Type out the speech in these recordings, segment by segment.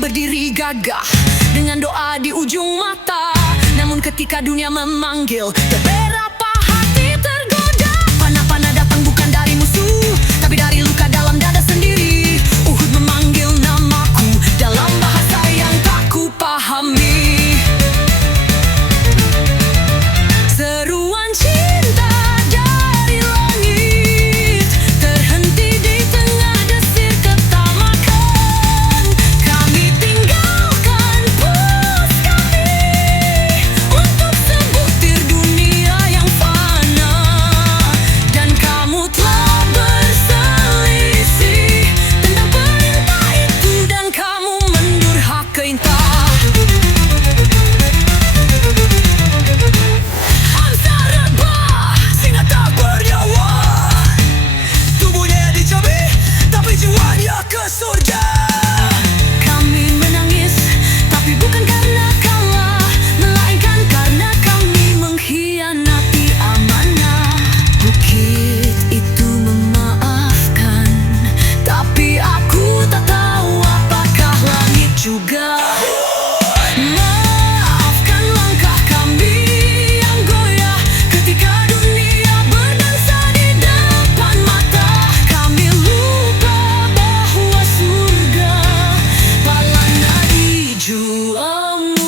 berdiri gagah dengan doa di ujung mata. Namun ketika dunia memanggil, beberapa hati tergoda. Panah-panah datang bukan dari musuh, tapi dari luka dalam dada sendiri. Uhud memanggil namaku dalam bahasa yang tak ku pahami. Seruan cinta dari langit terhenti di tengah desir ketamakan. Kami tinggalkan pos kami untuk sebutir dunia yang fana. Dan kamu telah berselisih tentang perintah itu, dan kamu mendurhaka intah. Ke surga. Kami menangis, tapi bukan karena kalah, melainkan karena kami mengkhianati amanah. Bukit itu memaafkan, tapi aku tak tahu apakah langit juga. Maafkan langkah kami yang goyah ketika dunia berdansa di depan mata. Kami lupa bahwa surga palana dijualmu.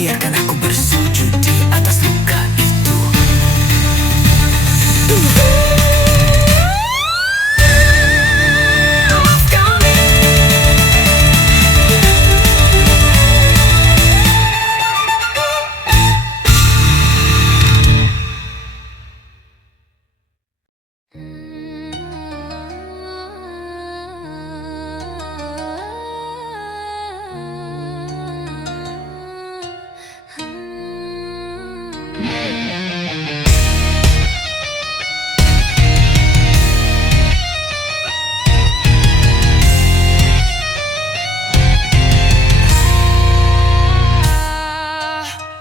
Biarkan aku bersujud di atas luka itu. Maaf kami.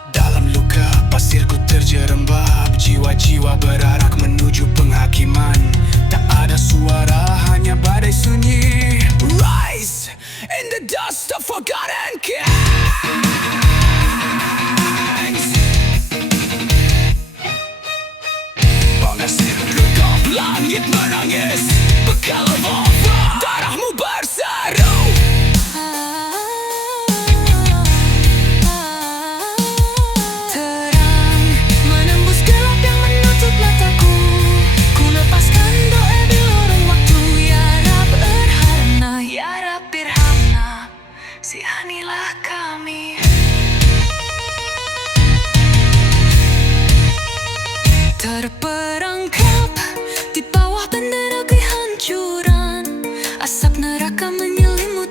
Dalam luka pasirku terjerembab, jiwa-jiwa berarak menuju penghakiman. Tak ada suara, hanya badai sunyi. Rise in the dust of forgotten kings. Pengasir gegap, langit menangis. Bekal revolver, darahmu berseru. Terang menembus gelap yang menutup mataku. Ku lepaskan doa di lorong waktu. Ya Rab Irhamna, Ya Rab Irhamna, sihanilah kami. Terperangkap di bawah bendera kehancuran, asap neraka menyelimuti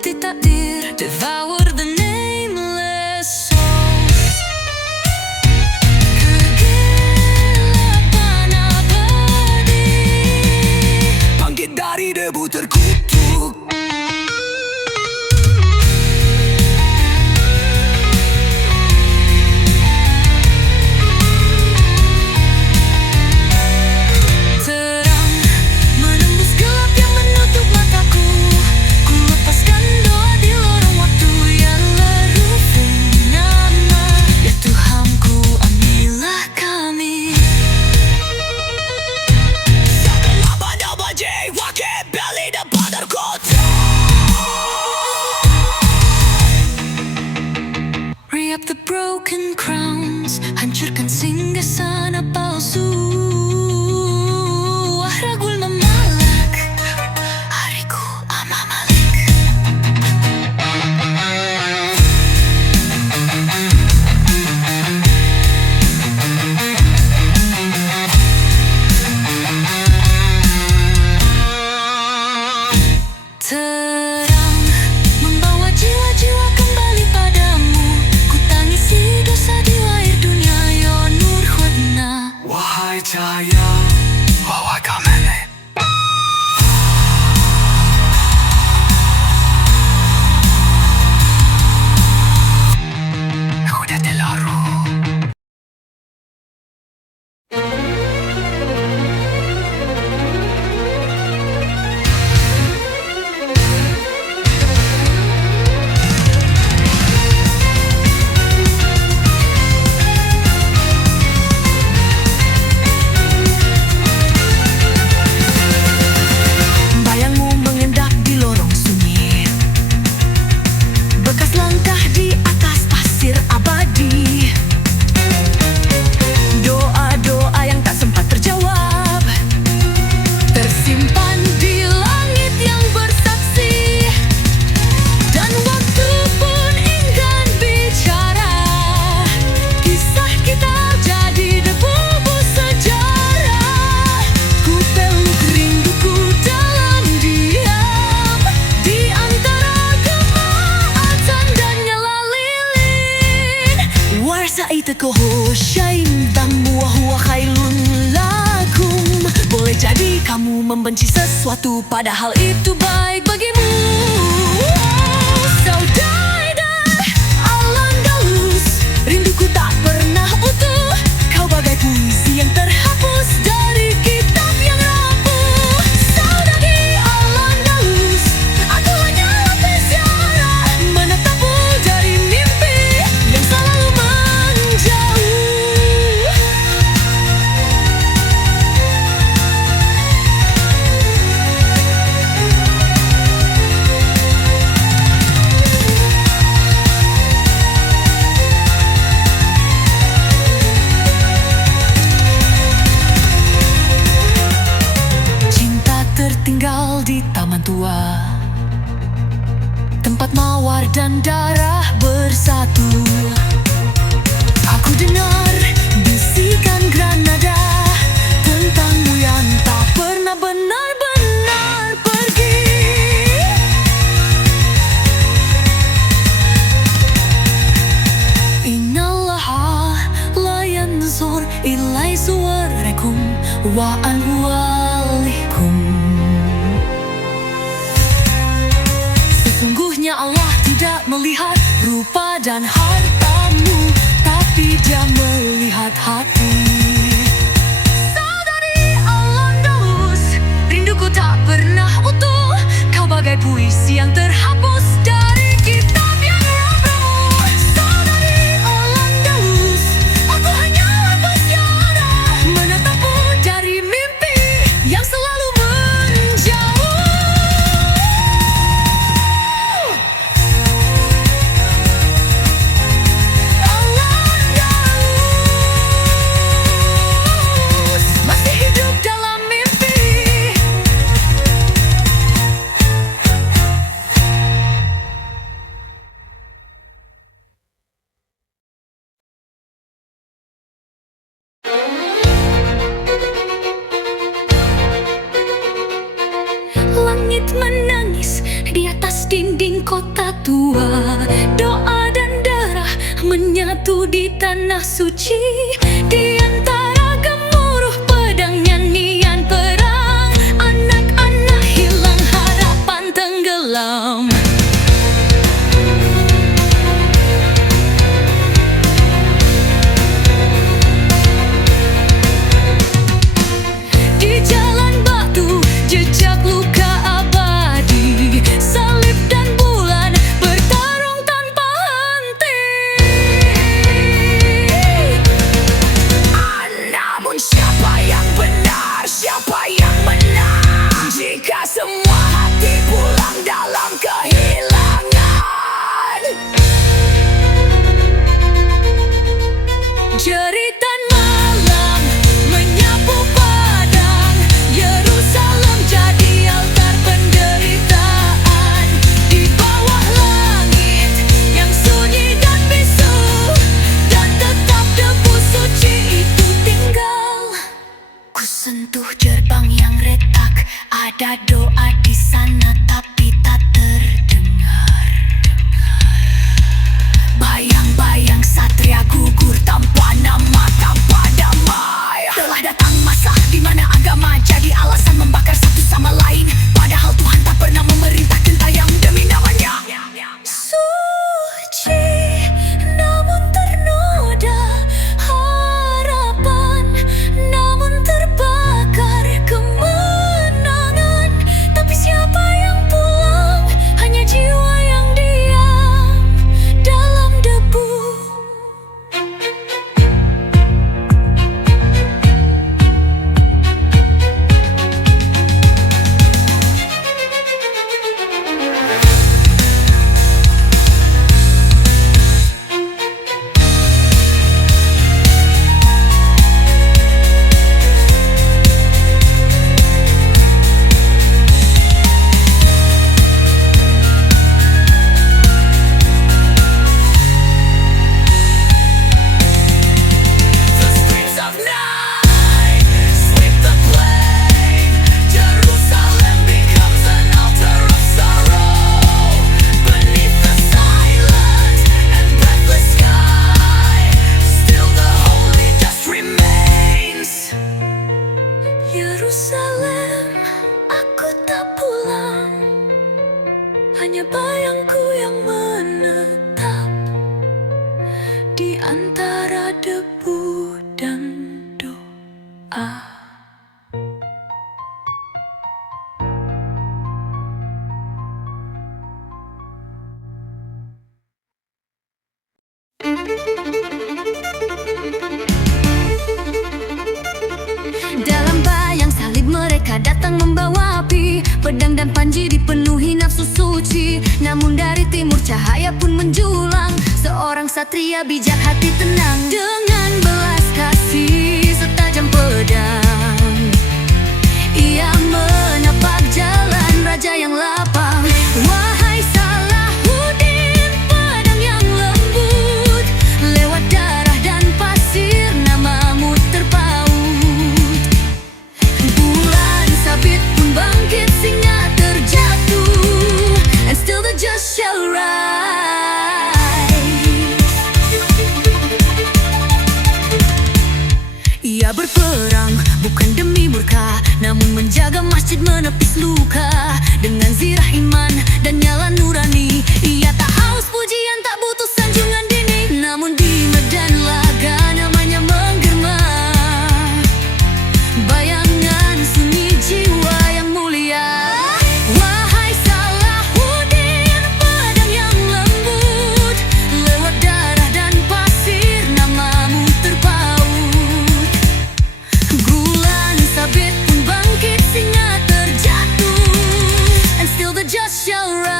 tekoh syaim tamu huwa khailun lakum. Boleh jadi kamu membenci sesuatu padahal itu baik bagimu. Saudara Al-Andalus, rinduku tak pernah utuh. Kau bagai puisi yang terhapus dari kitab yang rapuh. Saudari Al-Andalus, aku hanyalah peziarah menatapmu dari mimpi yang selalu menjauh. Cinta tertinggal di taman tua, tempat mawar dan darah bersatu. Aku dengar bisikan granada tentangmu yang tak pernah benar-benar pergi. Innallaha la yanzur ilai suwarikum wa amwalikum. Sesungguhnya Allah tidak melihat rupa dan hartamu, tapi Dia melihat hati. Saudari Al-Andalus, rinduku tak pernah utuh. Kau bagai puisi yang terhapus dari kitab yang rapuh. Saudari Al-Andalus, aku hanyalah peziarah menatapmu dari mimpi yang selalu menjauh. Al-Andalus masih hidup dalam mimpi. Langit menangis di atas dinding kota tua. Doa dan darah menyatu di tanah suci. Di antara gemuruh pedang nyanyian perang, anak-anak hilang harapan tenggelam. Di jalan batu, jejak luka abadi. Salib dan bulan bertarung tanpa henti. Namun siapa yang benar, siapa yang menang, jika semua hati pulang dalam kehilangan? Jeritan malam menyapu padang, Yerusalem jadi altar penderitaan. Di bawah langit yang sunyi dan bisu, dan tetap debu suci itu tinggal. Ku sentuh gerbang yang retak, ada doa di sana tapi tak terdengar. Bayang-bayang satria gugur tanpa nama, tanpa damai. Telah datang masa di mana agama jadi alasan membakar satu sama lain, padahal Tuhan tak pernah memerintah gentayang demi namanya. Suci namun ternoda harapan, namun terbakar kemenangan. dan Panji dipenuhi nafsu suci. Namun dari timur cahaya pun menjulang. Seorang satria bijak hati tenang. Dengan belas kasih setajam pedang, ia menapak jalan raja yang lapang. Wahai Salahuddin, pedang yang lembut, lewat darah dan pasir namamu terpaut. Bulan sabit pun bangkit, singa terjatuh, and still the just shall rise. Ia berperang bukan demi murka, namun menjaga masjid menepis luka. Dengan zirah iman dan nyala nurani, ia tak haus pujian, tak butuh sanjungan dini. Namun di medan laga namanya menggema, bayangan sunyi jiwa yang mulia. Wahai Salahuddin, pedang yang lembut, lewat darah dan pasir namamu terpaut. Bulan sabit pun bangkit, singa terjatuh, and still the just shall rise.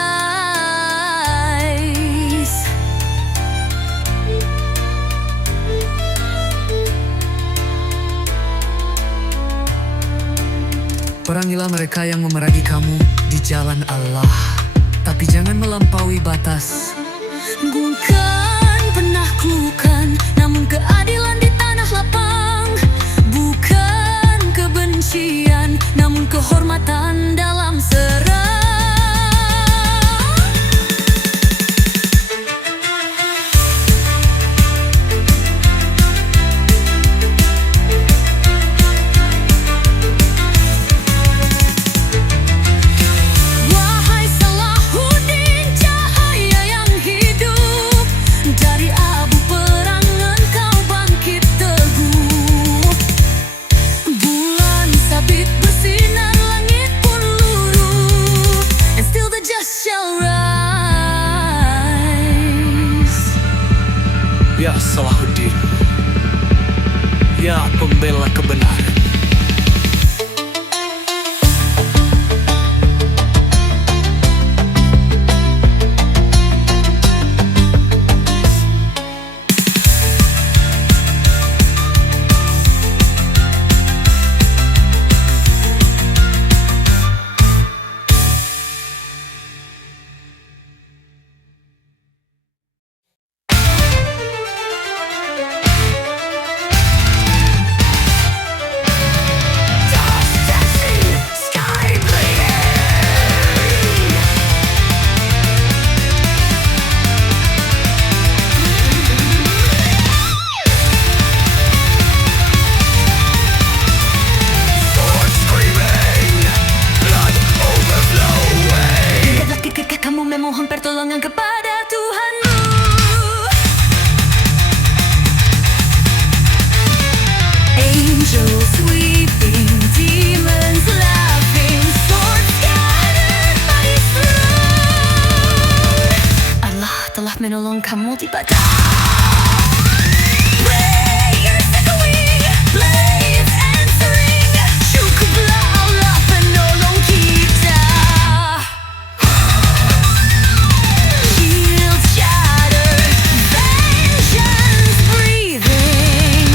Perangilah mereka yang memerangi kamu di jalan Allah, tapi jangan melampaui batas. Bukan penaklukan, namun keadilan di tanah lapang. Bukan kebencian, namun kehormatan dalam serang. Wahai Salahuddin, cahaya yang hidup, dari abu perangan kau bangkit teguh. Bulan sabit bersinar, langit pun luruh, and still the just shall rise. Ya Salahuddin, ya pembela kebenaran. Lihatlah ketika kamu memohon pertolongan kepada Tuhanmu. Angels weeping, demons laughing, swords scattered by His throne. Allah telah menolong kamu di badai. Prayers echoing, blades answering. Cukuplah Allah penolong kita. Shields shattered, vengeance breathing.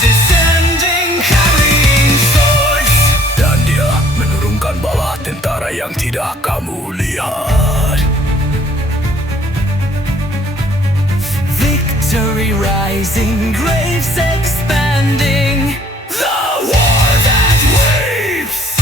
descending carrying swords. Dan dia menurunkan bala tentara yang tidak kamu lihat. Victory rising, graves expanding. The war that waves.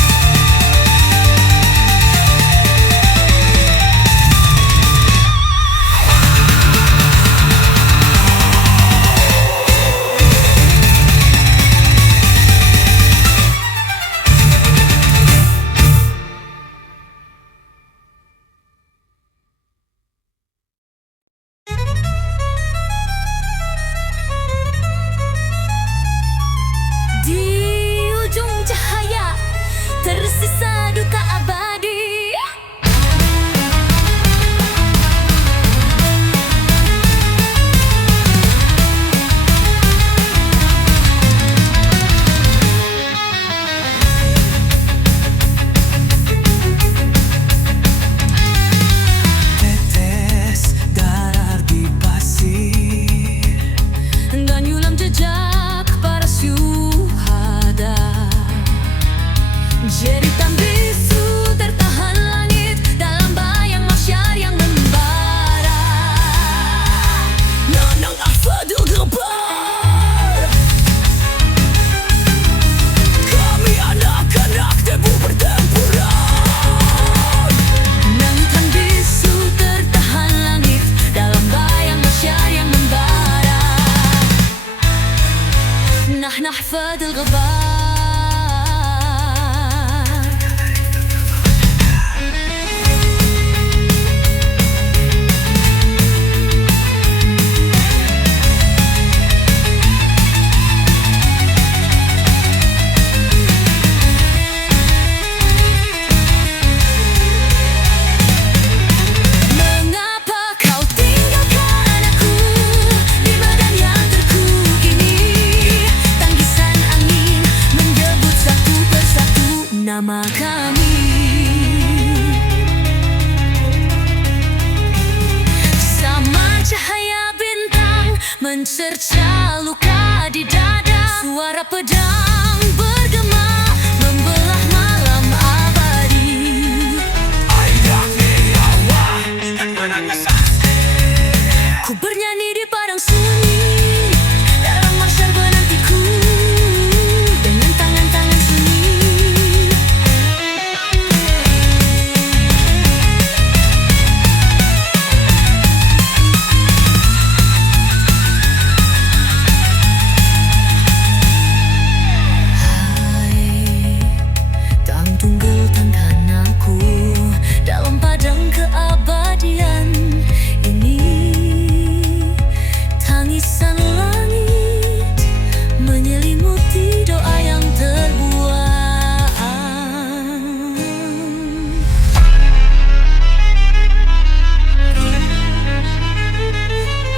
Di ujung cahaya tersisa duka abadi. Tetes darah di pasir. Dan yulam jejak para syuhada. Jeritan bisu tertahan langit dalam bayang mahsyar yang membara. Nanang Afadul Ghabar. Kami anak-anak debu bertempuran. Nangitan bisu tertahan langit dalam bayang mahsyar yang membara. Nahfadul Ghabar. Mengapa kau tinggalkan aku di medan yang terkukuk ini? Tangkisan angin menyebut satu persatu nama kami. Samar cahaya bintang mencerca luka di dada. Suara pedang bergema membelah malam abadi. Ku bernyanyi di padang sunyi dalam mahsyar menantiku dengan tangan-tangan sunyi. Hai, tang tunggal tangkan aku dalam padang keabadian ini. Tangisan langit menyelimuti doa yang terbuang.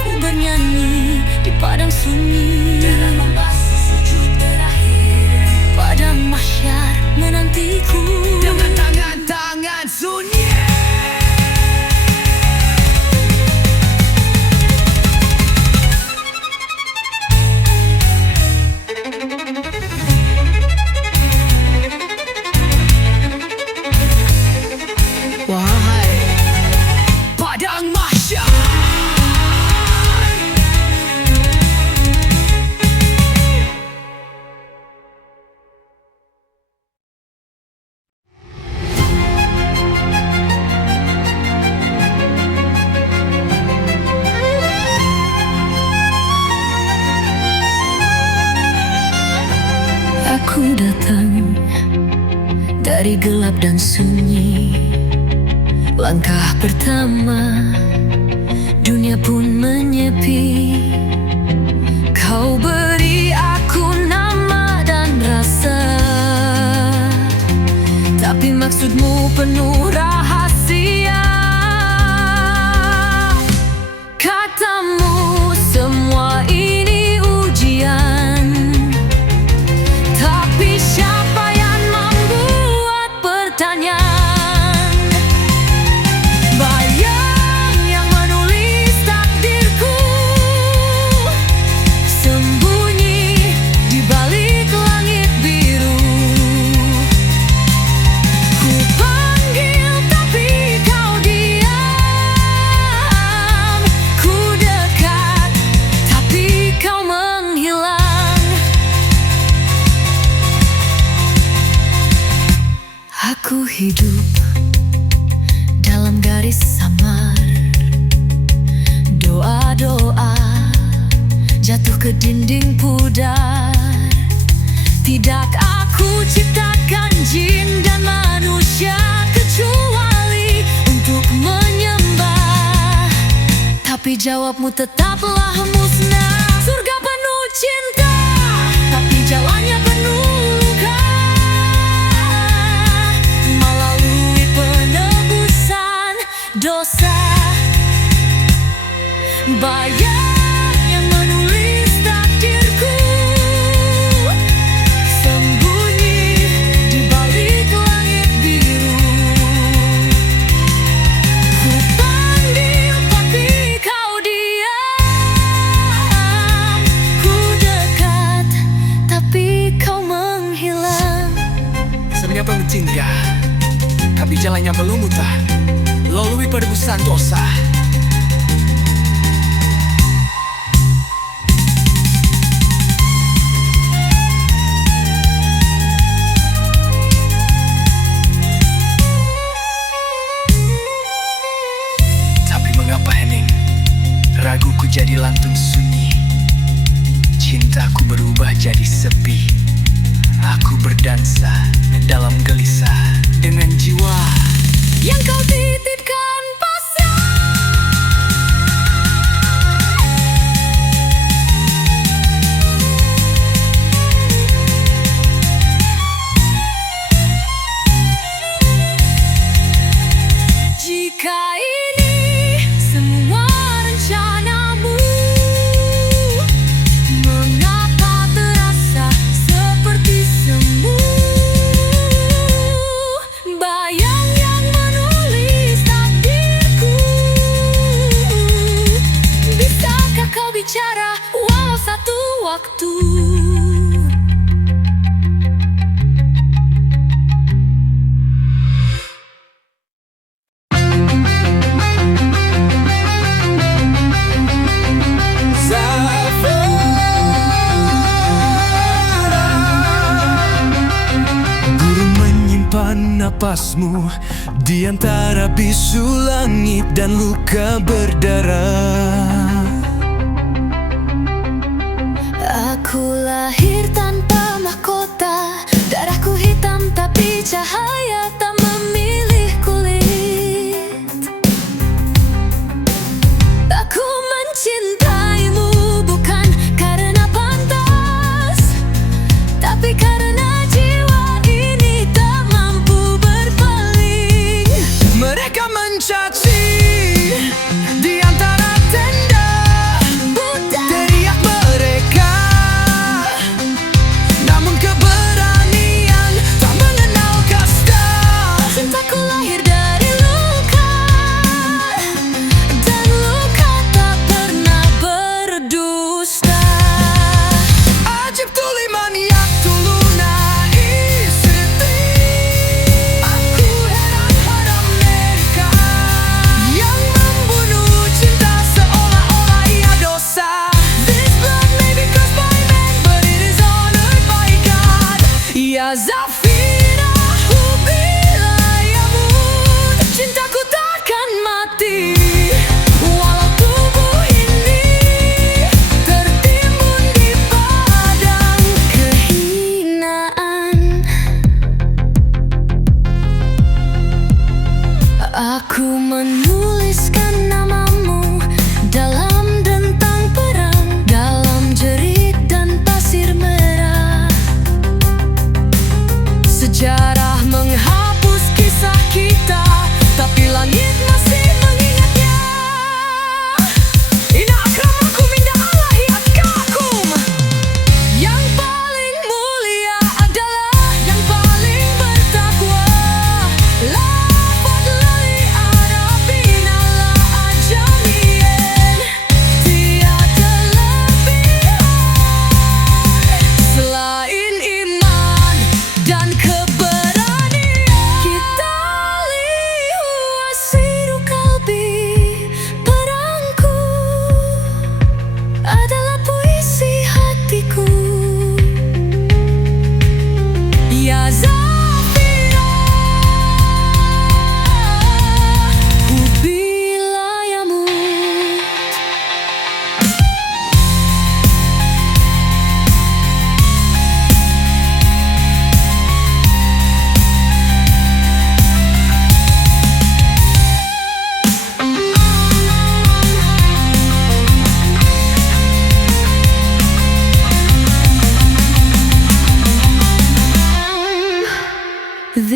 Ku bernyanyi di padang sunyi dalam membasuh sujud terakhir. Padang mahsyar menantiku dengan tangan-tangan sunyi. Wahai padang mahsyar. Aku datang dari gelap dan sunyi. Langkah pertama, dunia pun menyepi. Kau beri aku nama dan rasa, tapi maksudmu penuh rahasia. Katamu semua ini ujian, tapi siapa yang membuat pertanyaan? Bayang yang menulis takdirku sembunyi di hidup dalam garis samar. Doa-doa jatuh ke dinding pudar. Tidak aku ciptakan jin dan manusia kecuali untuk menyembah. Tapi jawabmu tetaplah musnah. Surga penuh cinta, tapi jalannya penuh luka. Melalui penebusan dosa, bayang yang menulis takdirku sembunyi di balik langit biru. Ku panggil tapi kau diam. Ku dekat tapi kau menghilang. Sebenarnya pentingkah, tapi jalannya belum mudah. Lalui penebusan dosa. Tapi mengapa hening, raguku jadi lantun sunyi. Cintaku berubah jadi sepi. Aku berdansa dalam gelisah Dengan jiwa yang kau titipkan pasrah. Jika ini semua rencanamu, mengapa terasa seperti semu? Bayang yang menulis takdirku, bisakah kau bicara walau satu waktu? Guru menyimpan napasmu di antara bisu langit dan luka berdarah. Aku lahir tanpa mahkota, darahku hitam tapi cahaya tak memilih kulit. Aku mencintaimu bukan karena pantas, tapi karena jiwa ini tak mampu berpaling. Mereka mencaci di antara tenda, teriak mereka, namun keberanian tak mengenal kasta. Cintaku lahir dari luka, dan luka tak pernah berdusta. Ajib tuli maniak tuluna istri. Aku heran pada mereka yang membunuh cinta seolah-olah ia dosa. This blood may be cursed by man, but it is honored by God. Ya Zafira, Bila yamut, cintaku takkan mati. Walau tubuh ini tertimbun di padang kehinaan, aku menuliskan namamu dalam dentang perang, dalam jerit dan pasir merah.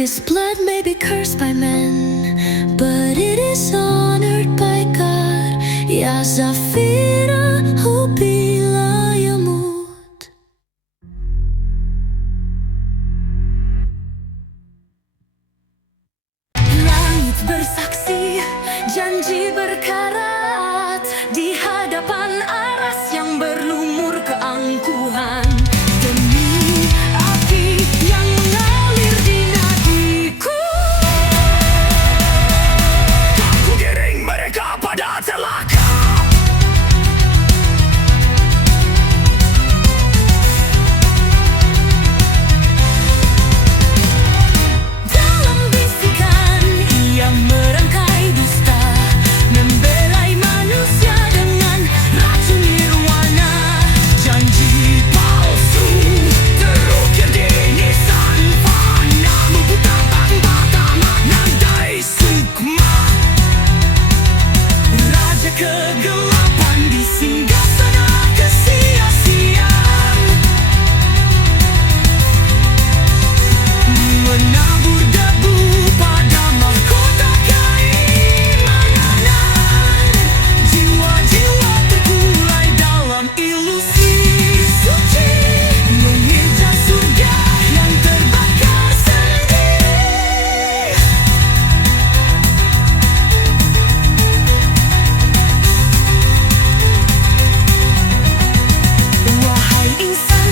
This blood may be cursed by men, but it is honored by God. Ya Zafira Hubila Yamut. Langit bersaksi, janji berkarat di hadapan aras yang berlumur keangkuhan. Demi api yang mengalir di nadiku, Ku giring mereka pada celaka. dalam bisikan ia merangkai dusta, membelai manusia dengan racun nirwana. Janji palsu terukir di nisan fana, membutakan mata makna dai sukma. Raja kegelapan di singgasana kesia-siaan, menabur debu pada mahkota keimanan. Jiwa-jiwa terkulai dalam ilusi suci, mengejar surga yang terbakar sendiri. Wahai insan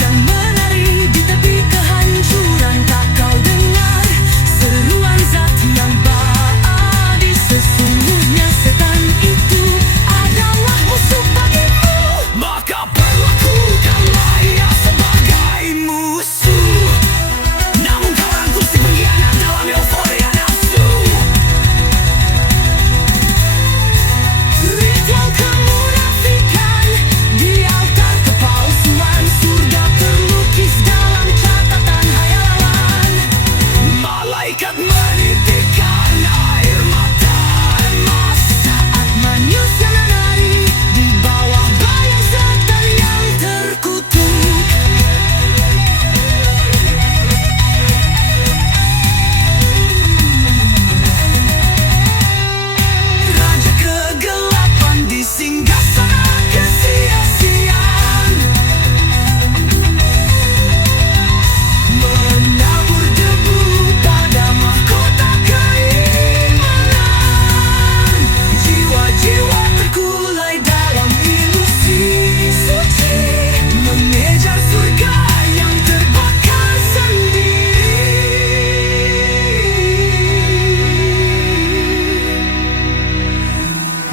yang menari di tepi kehancuran, tak kau dengar seruan zat yang baadi? Sesungguhnya setan itu adalah musuh bagimu. Maka perlakukanlah ia sebagai musuh. Namun kau rangkul si pengkhianat dalam euforia nafsu. Ritual kemunafikan di altar kepalsuan, surga terlukis dalam catatan hayalan. Malaikat menitikkan air mata emas Saat manusia menari di bawah bayang setan yang terkutuk, Raja kegelapan di singgasana kesia-siaan, menabur debu pada mahkota keimanan. Jiwa-jiwa terkulai dalam ilusi suci, mengejar surga yang terbakar sendiri.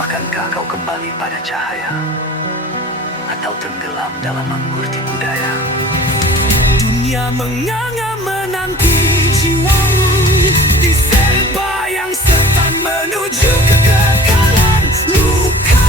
Akankah kau kembali pada cahaya, atau tenggelam dalam anggur tipu daya? Dunia menganga menanti jiwamu di serba yang setan menuju kekekalan luka.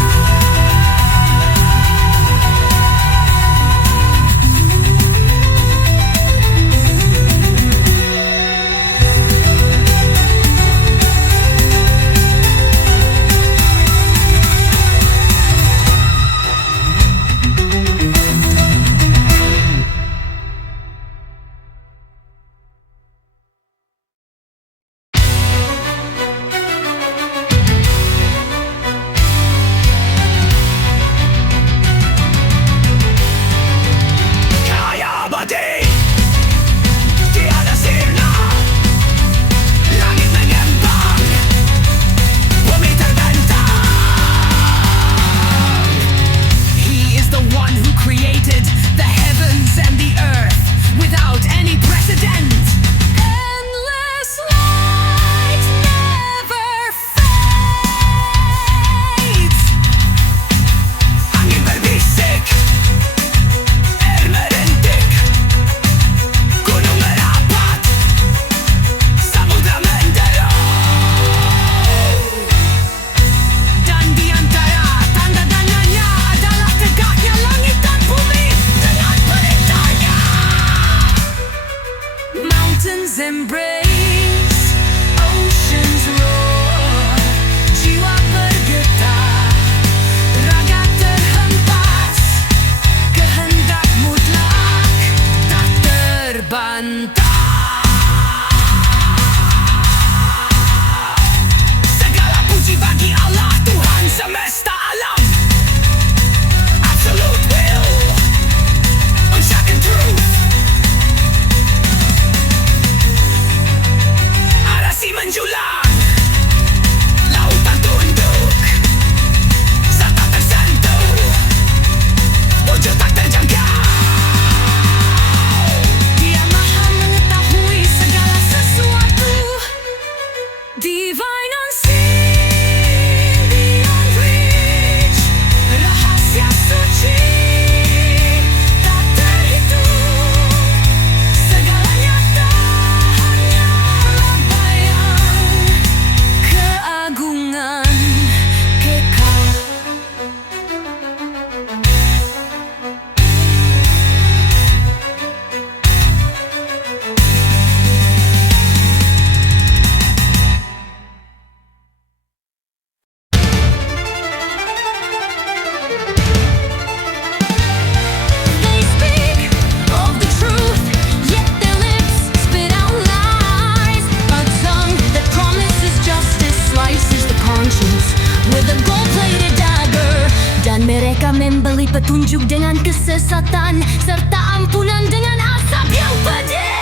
keselamatan serta ampunan dengan asap yang pedih.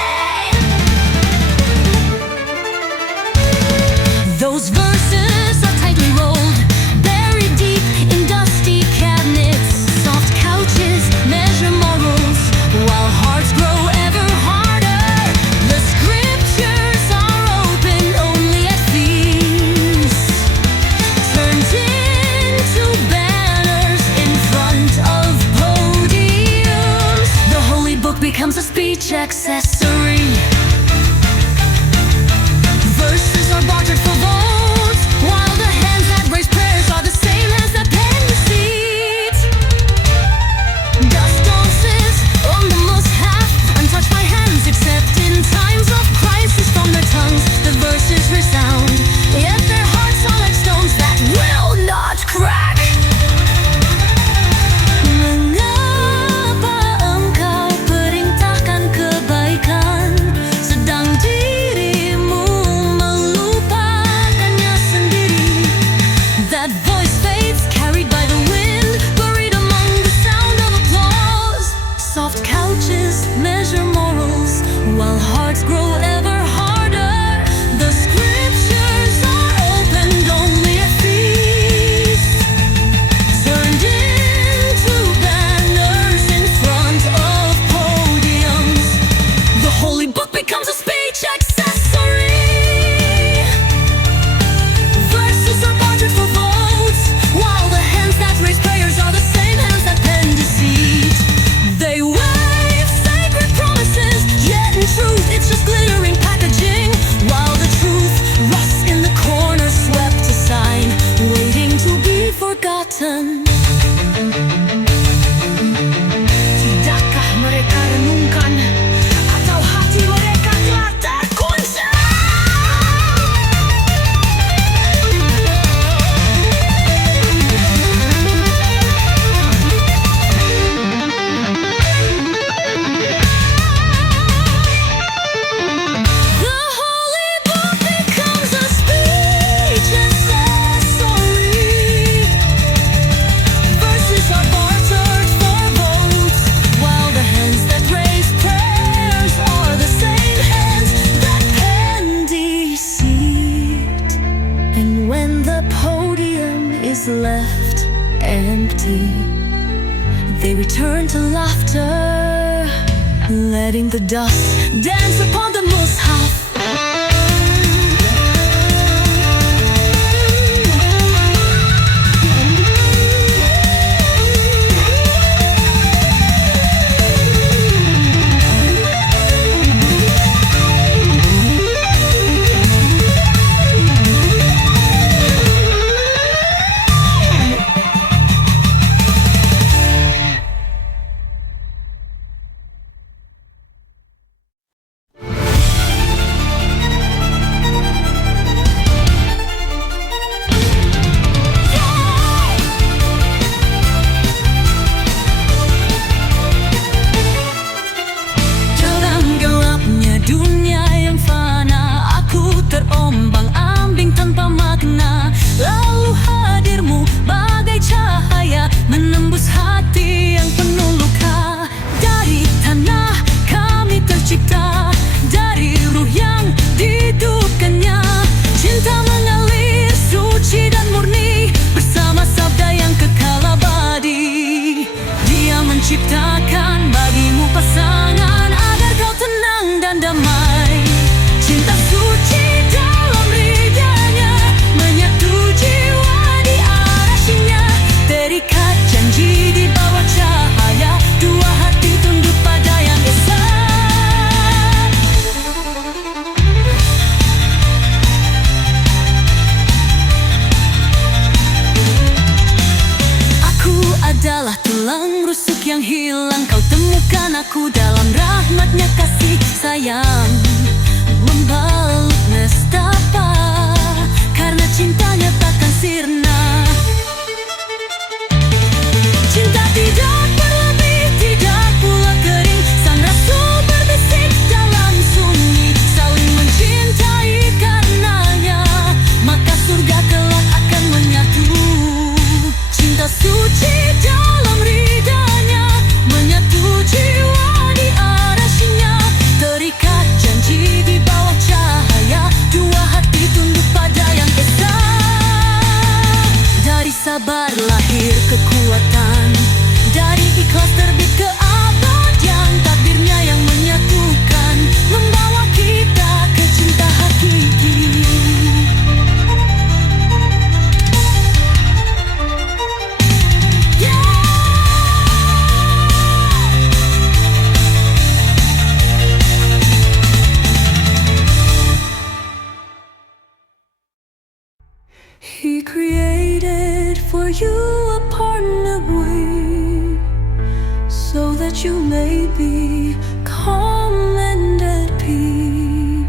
Those verses are tightly rolled, buried deep in dusty cabinets. Soft couches measure morals, while hearts grow ever harder. The scriptures are open only at feast, turned into banners in front of podiums. The holy book becomes a speech accessory. Verses are bartered for votes, while the hands that raise prayers are the same as the pen receipts. Dust dances on the mushaf, untouched by hands except in times of crisis. From their tongues the verses resound, yet their hearts are like stones that will not crack. Mengapa engkau perintahkan kebaikan, sedang dirimu melupakannya sendiri? That voice fades, carried by the wind, buried among the sound of applause. Soft couches measure morals, while hearts grow ever harder. The scriptures are opened only at feast, turned into banners in front of podiums. The holy book becomes a speech accessory. Verses are bartered for votes, while the hands that raise prayers are the same hands that pen deceit. They wave sacred promises, yet in truth it's just glittering packaging. While the truth rusts in the corner, swept aside, waiting to be forgotten. Tidakkah mereka renungkan, atau hati mereka telah terkunci? The holy book becomes a speech accessory. Verses are bartered for votes, while the hands that raise prayers are the same hands that pen deceit. And when the podium is left empty, they return to laughter, letting the dust dance upon the mushaf. Dalam gelapnya dunia yang fana, aku terombang-ambing tanpa makna. Lalu hadirmu bagai cahaya, menembus hati yang penuh luka. Dari tanah kami tercipta, dari ruh yang dihidupkannya. Cinta mengalir suci dan murni, bersama sabda yang kekal abadi. Dia menciptakan bagimu pasangan, agar kau tenang dan damai. Cinta suci dalam ridhanya, menyatu jiwa di arasnya. Terikat janji di bawah cahaya, dua hati tunduk pada yang esa. Aku adalah tulang rusuk yang hilang, kau temukan aku dalam rahmatnya kasih sayang. Membalut nestapa, karena cintanya takkan sirna. Cinta tidak berlebih, tidak pula kering. Sang rasul berbisik dalam sunyi, saling mencintai karenanya, maka surga kelak akan menyatu. Cinta suci dalam ridhanya, menyatu may be calm and at peace.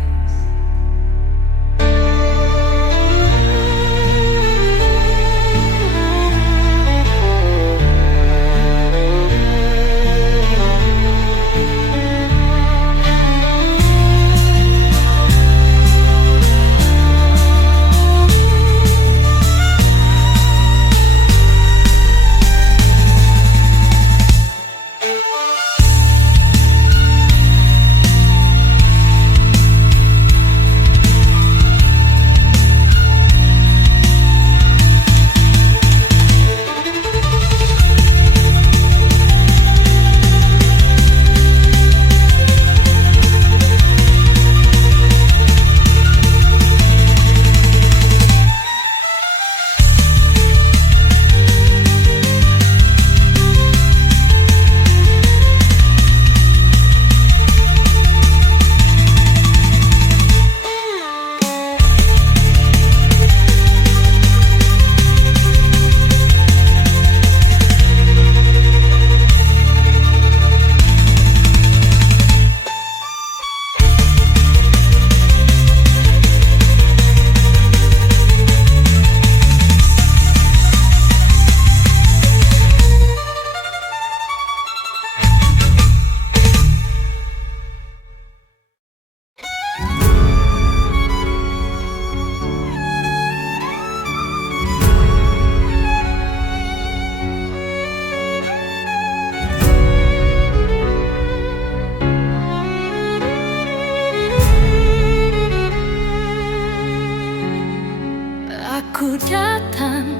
Aku datang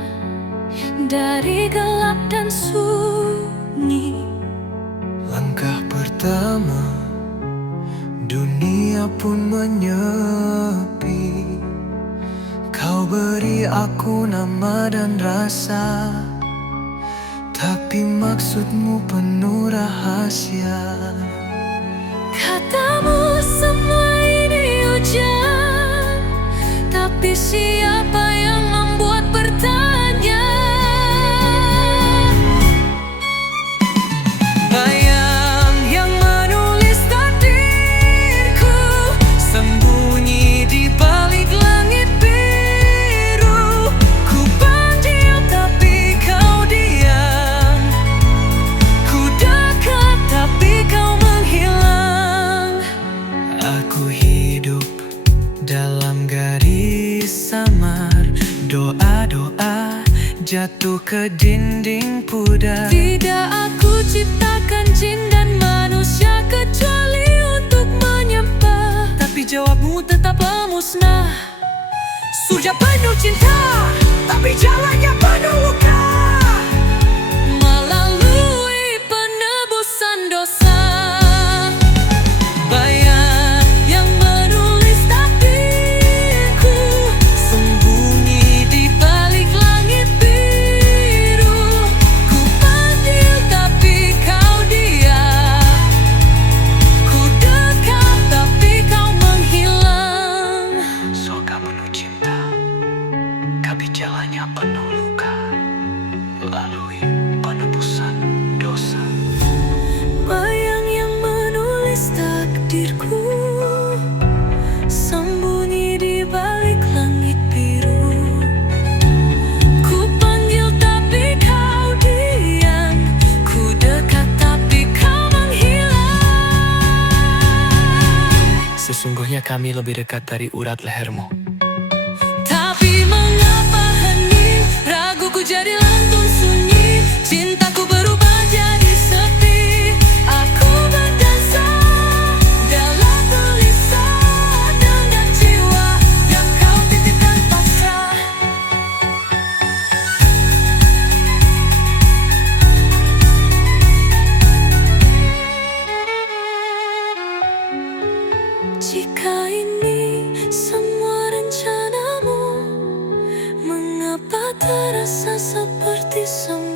dari gelap dan sunyi. Langkah pertama, dunia pun menyepi. Kau beri aku nama dan rasa, tapi maksudmu penuh rahasia. Katamu semua ini hujan, tapi siapa yang membuat bertanya? Bayang yang menulis takdirku, sembunyi di balik langit biru. Ku panggil tapi kau diam, ku dekat tapi kau menghilang. Aku hidup dalam garis samar, doa-doa jatuh ke dinding pudar. Tidak aku ciptakan jin dan manusia kecuali untuk menyembah, Tapi jawabmu tetaplah musnah. surga penuh cinta, tapi jalannya penuh luka. Melalui penebusan dosa. Bayang yang menulis takdirku, Sembunyi di balik langit biru. Ku panggil tapi kau diam, ku dekat tapi kau menghilang. surga penuh cinta, tapi jalannya penuh luka. Lalui penebusan dosa. Bayang yang menulis takdirku, sembunyi di balik langit biru. Ku panggil tapi kau diam, ku dekat tapi kau menghilang. Sesungguhnya kami lebih dekat dari urat lehermu. Tapi mengapa hening, raguku jadi lantung sunyi. Cintaku berubah jadi sepi. Aku berdansa dalam gelisah dengan jiwa yang kau titipkan pasrah. Jika ini semua rencanamu, mengapa terasa seperti semua